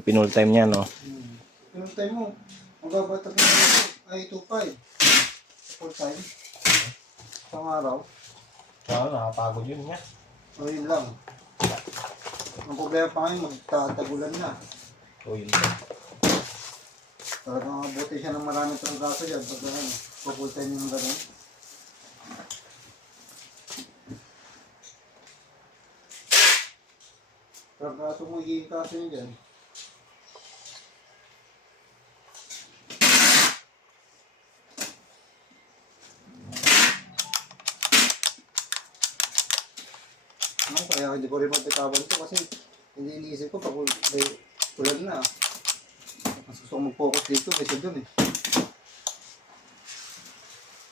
Pinul time niya, no? Full time mo. Magabatak mo ay 2.5. Full time. Isang araw. Oo, nakapagod yun nga. O yun lang. Ang problema pa ngayon, magtatagulan na. O yun. Talagang mabuti siya ng maraming trangkaso dyan. Pag gano'n, full time yung gano'n. Trangkaso mo, hihing kaso yun dyan. Kaya hindi ko rin magpitawan ito kasi hindi iniisip ko pag tulad na. Mas gusto ko mag-focus dito kaysa dun eh.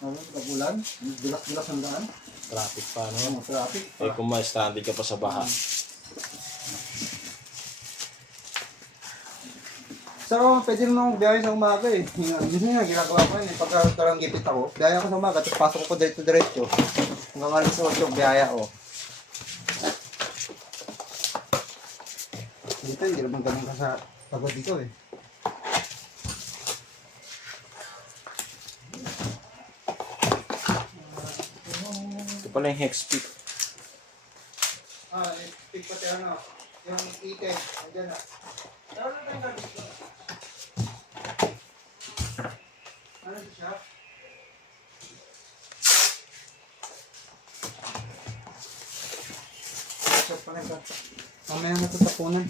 Ano, pag-ulan, dulas-dulas ang daan. Traffic pa, no? Traffic. Eh, kung ma-stranded ka pa sa baha. So, pwede rin akong biyahe sa umaga eh. Minsan nga, ginagawa ko yun eh. Pagka talang gipit ako, biyahe ako sa umaga, tapos pasok ko diretso. Hanggang alas 8, biyahe ako. Dito, hindi naman ganun ka sa pagod dito eh. Ito pala yung hex pick. Pick pati ano, yung ite, andyan na. Tawag na tayong gagawin ko. Ano siya? Siya pa rin ka. Mamaya na ito tapunan.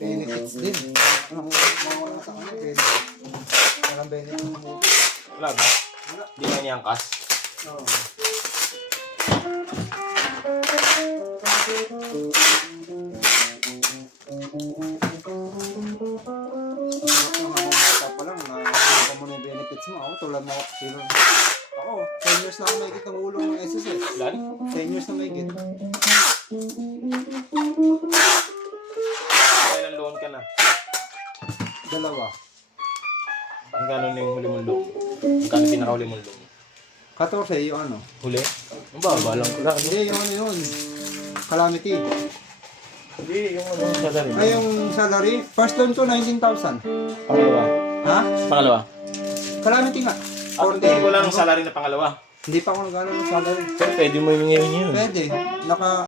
Benefits din. Anong mawala sa kanya? Walang benefits mo. Wala ba? Di man yung kas. Oo. Pa lang, nakuha mo na yung benefits mo. Ako, tulad na ako. Ako, 10 years na ako mahigit ng ulo ng SSS. Ilan? 10 years na mahigit. Kailan loan ka na? Dalawa. Ang gano'n yung huli mong loan? Ang gano'n pinakahuli mong loan? 14 yung ano. Huli? Ang baba lang ko lang. Hindi, yung ano yun. Calamity. Hindi, yung ano, salary. Ay, yung salary. First loan ko, 19,000. Pangalawa. Ha? Pangalawa? Calamity nga. Hindi ko lang ang salary na pangalawa. Hindi pa ako nag-ano ng salary. Pero pwede mo yung ngayon yun. Pwede.